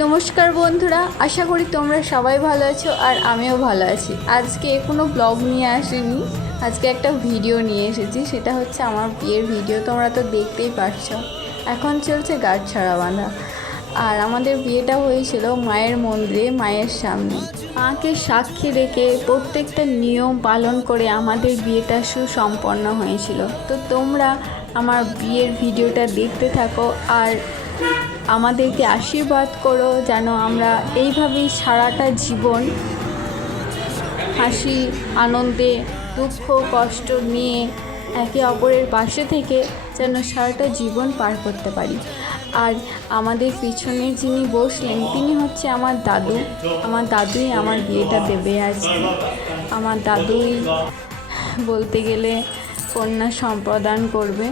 নমস্কার বন্ধুরা, আশা করি তোমরা সবাই ভালো আছো আর আমিও ভালো আছি। আজকে কোনো ব্লগ নিয়ে আসিনি, আজকে একটা ভিডিও নিয়ে এসেছি। সেটা হচ্ছে আমার বিয়ের ভিডিও। তোমরা তো দেখতেই পাচ্ছ এখন চলছে গাঁটছড়া বাঁধা। আর আমাদের বিয়েটা হয়েছিল মায়ের মন্দিরে, মায়ের সামনে। মাকে সাক্ষী রেখে প্রত্যেকটা নিয়ম পালন করে আমাদের বিয়েটা সুসম্পন্ন হয়েছিল। তো তোমরা আমার বিয়ের ভিডিওটা দেখতে থাকো আর আমাদেরকে আশীর্বাদ করো যেন আমরা এইভাবেই সারাটা জীবন হাসি আনন্দে দুঃখ কষ্ট নিয়ে একে অপরের পাশে থেকে যেন সারাটা জীবন পার করতে পারি। আর আমাদের পিছনে যিনি বসলেন তিনি হচ্ছে আমার দাদু। আমার দাদুই আমার বিয়েটা দেবে আজকে। আমার দাদুই বলতে গেলে কন্যা সম্প্রদান করবে।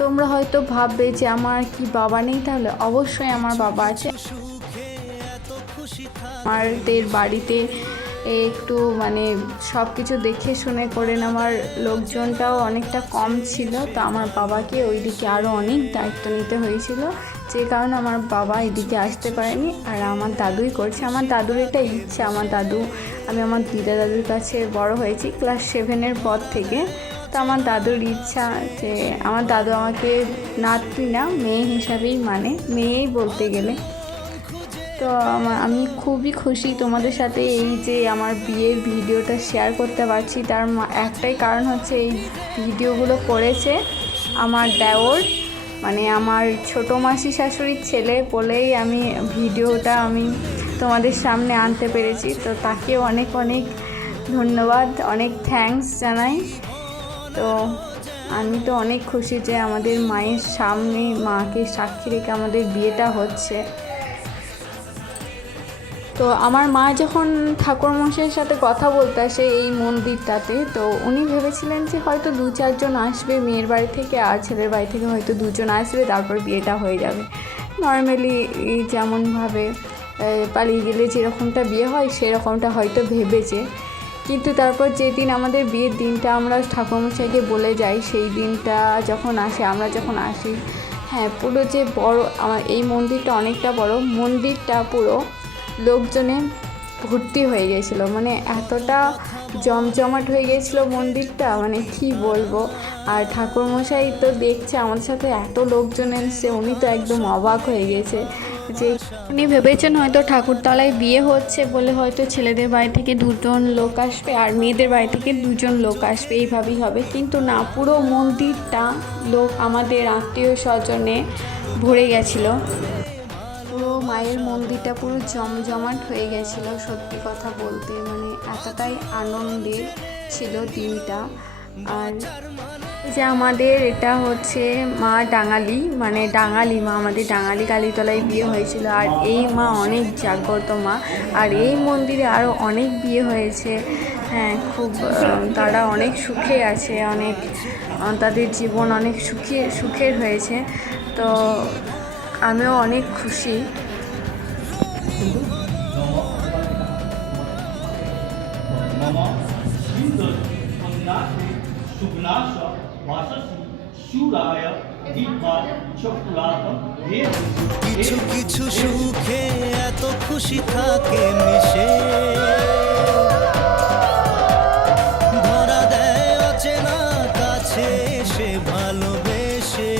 তোমরা হয়তো ভাববে যে আমার কি বাবা নেই, তাহলে অবশ্যই আমার বাবা আছে। আমাদের বাড়িতে একটু সব কিছু দেখে শুনে করে নেওয়ার লোকজনটাও অনেকটা কম ছিল। তো আমার বাবাকে ওইদিকে আরও অনেক দায়িত্ব নিতে হয়েছিল, যে কারণে আমার বাবা এদিকে আসতে পারেনি। আর আমার দাদুই করছে। আমার দাদুর এটা ইচ্ছা। আমি আমার দিদা দাদুর কাছে বড় হয়েছি ক্লাস 7-এর পর থেকে। তো আমার দাদুর ইচ্ছা যে আমার দাদু আমাকে নাতি না মেয়ে হিসাবেই মেয়েই বলতে গেলে। তো আমি খুবই খুশি তোমাদের সাথে এই যে আমার বিয়ের ভিডিওটা শেয়ার করতে পারছি। তার একটাই কারণ হচ্ছে এই ভিডিওগুলো করেছে আমার দেওর, আমার ছোটো মাসি শাশুড়ির ছেলে বলেই আমি ভিডিওটা তোমাদের সামনে আনতে পেরেছি। তো তাকে অনেক অনেক ধন্যবাদ, অনেক থ্যাঙ্কস জানাই। তো আমি তো অনেক খুশি যে আমাদের মায়ের সামনে মাকে সাক্ষী রেখে আমাদের বিয়েটা হচ্ছে। তো আমার মা যখন ঠাকুরমশাইয়ের সাথে কথা বলতে আসে এই মন্দিরটাতে, তো উনি ভেবেছিলেন যে হয়তো 2-4 জন আসবে মেয়ের বাড়ি থেকে, আর ছেলের বাড়ি থেকে হয়তো 2 জন আসবে, তারপর বিয়েটা হয়ে যাবে। নর্মালি যেমনভাবে পালিয়ে গেলে যেরকমটা বিয়ে হয় সেরকমটা হয়তো ভেবেছে। কিন্তু তারপর যেদিন আমাদের বিয়ের দিনটা আমরা ঠাকুরমশাইকে বলে যাই, সেই দিনটা যখন আসে, আমরা যখন আসি, হ্যাঁ পুরো যে বড় আমার এই মন্দিরটা অনেকটা বড়, মন্দিরটা পুরো লোকজনে ভর্তি হয়ে গেছিলো। এতটা জমজমাট হয়ে গেছিলো মন্দিরটা, কি বলবো। আর ঠাকুরমশাই তো দেখছে আমাদের সাথে এত লোকজন এসছে, উনি তো একদম অবাক হয়ে গেছে। যে উনি ভেবেছেন হয়তো ঠাকুরতলায় বিয়ে হচ্ছে বলে হয়তো ছেলেদের বাড়ি থেকে 2 জন লোক আসবে আর মেয়েদের বাড়ি থেকে 2 জন লোক আসবে, এইভাবেই হবে। কিন্তু না, পুরো মন্দিরটা লোক আমাদের আত্মীয় স্বজনে ভরে গেছিলো। পুরো মায়ের মন্দিরটা পুরো জমজমাট হয়ে গেছিলো। সত্যি কথা বলতে এতটাই আনন্দের ছিল দিনটা। আর যে আমাদের এটা হচ্ছে মা ডাঙালি, ডাঙালি মা, আমাদের ডাঙালি কালীতলায় বিয়ে হয়েছিল। আর এই মা অনেক জাগ্রত মা। আর এই মন্দিরে আরও অনেক বিয়ে হয়েছে। হ্যাঁ, খুব তারা অনেক সুখে আছে, অনেক তাদের জীবন অনেক সুখের হয়েছে। তো আমিও অনেক খুশি। কিছু কিছু সুখে এত খুশি থাকে মিশে, ধরা দেয় অচেনা কাছে এসে ভালোবেসে।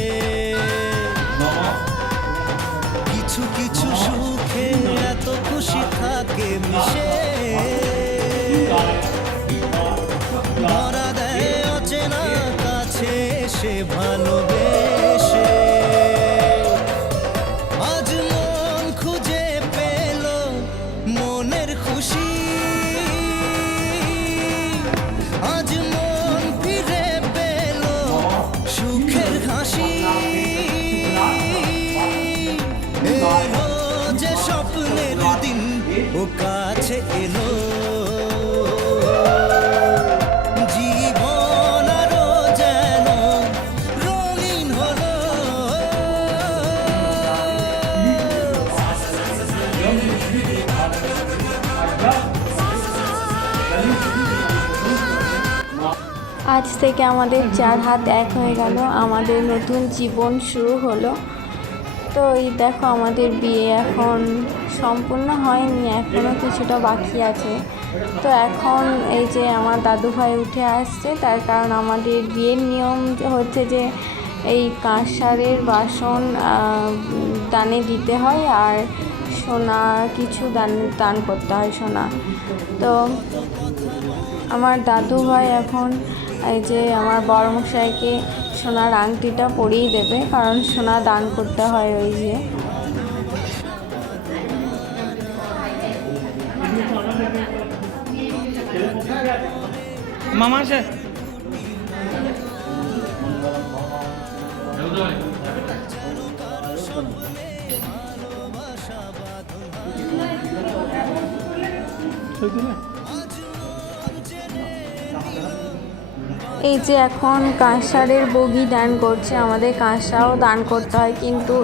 কিছু কিছু সুখে এত খুশি থাকে মিশে, ধরা দেয় অচেনা কাছে এসে ভালোবেসে। আজ মন খুঁজে পেল মনের খুশি, আজ মন ফিরে পেল সুখের হাসি। এলো যে স্বপ্নের দিন ও কাছে এলো, জীবন আরো যেন রঙিন হলো। আজ থেকে আমাদের 4 হাত এক হয়ে গেল, আমাদের নতুন জীবন শুরু হলো। তো এই দেখো আমাদের বিয়ে এখন সম্পূর্ণ হয়নি, এখনও কিছুটা বাকি আছে। তো এখন এই যে আমার দাদুভাই উঠে আসছে, তার কারণ আমাদের বিয়ের নিয়ম হচ্ছে যে এই কাঁসারের বাসন দানে দিতে হয় আর সোনা কিছু দান করতে হয়, সোনা। তো আমার দাদুভাই এখন এই যে আমার বড়মশাইকে সোনার আংটিটা পরিয়ে দেবে, কারণ সোনা দান করতে হয় ওই যে। মামা আছে এই যে এখন কাঁসারের বগি দান করছে, আমাদের কাঁসাও দান করতে হয়, কিন্তু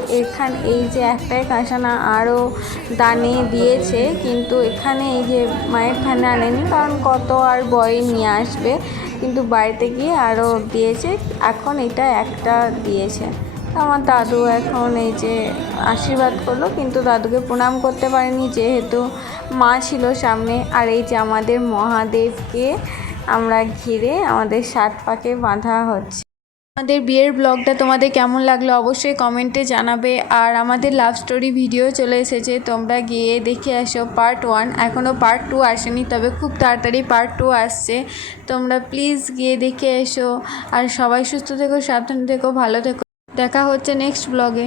এই যে একটাই কাঁসা না, আরও দানে দিয়েছে, কিন্তু এখানে এই যে মায়ের ঠান্ডা আনেনি, কারণ কত আর বয়ে নিয়ে আসবে, কিন্তু বাড়িতে গিয়ে আরও দিয়েছে। এখন এটা একটা দিয়েছে। আমার দাদু এখন এই যে আশীর্বাদ করলো, কিন্তু দাদুকে প্রণাম করতে পারেনি যেহেতু মা ছিল সামনে। আর এই যে আমাদের মহাদেবকে আমরা ঘিরে আমাদের 7 পাকে বাঁধা হচ্ছে। আমাদের বিয়ের ব্লগটা তোমাদের কেমন লাগলো অবশ্যই কমেন্টে জানাবে। আর আমাদের লাভ স্টোরি ভিডিও চলে এসেছে, তোমরা গিয়ে দেখে আসো পার্ট 1। এখনও পার্ট 2 আসেনি, তবে খুব তাড়াতাড়ি পার্ট 2 আসছে। তোমরা প্লিজ গিয়ে দেখে এসো। আর সবাই সুস্থ থেকো, সাবধানে থেকো, ভালো থেকো। দেখা হচ্ছে নেক্সট ব্লগে।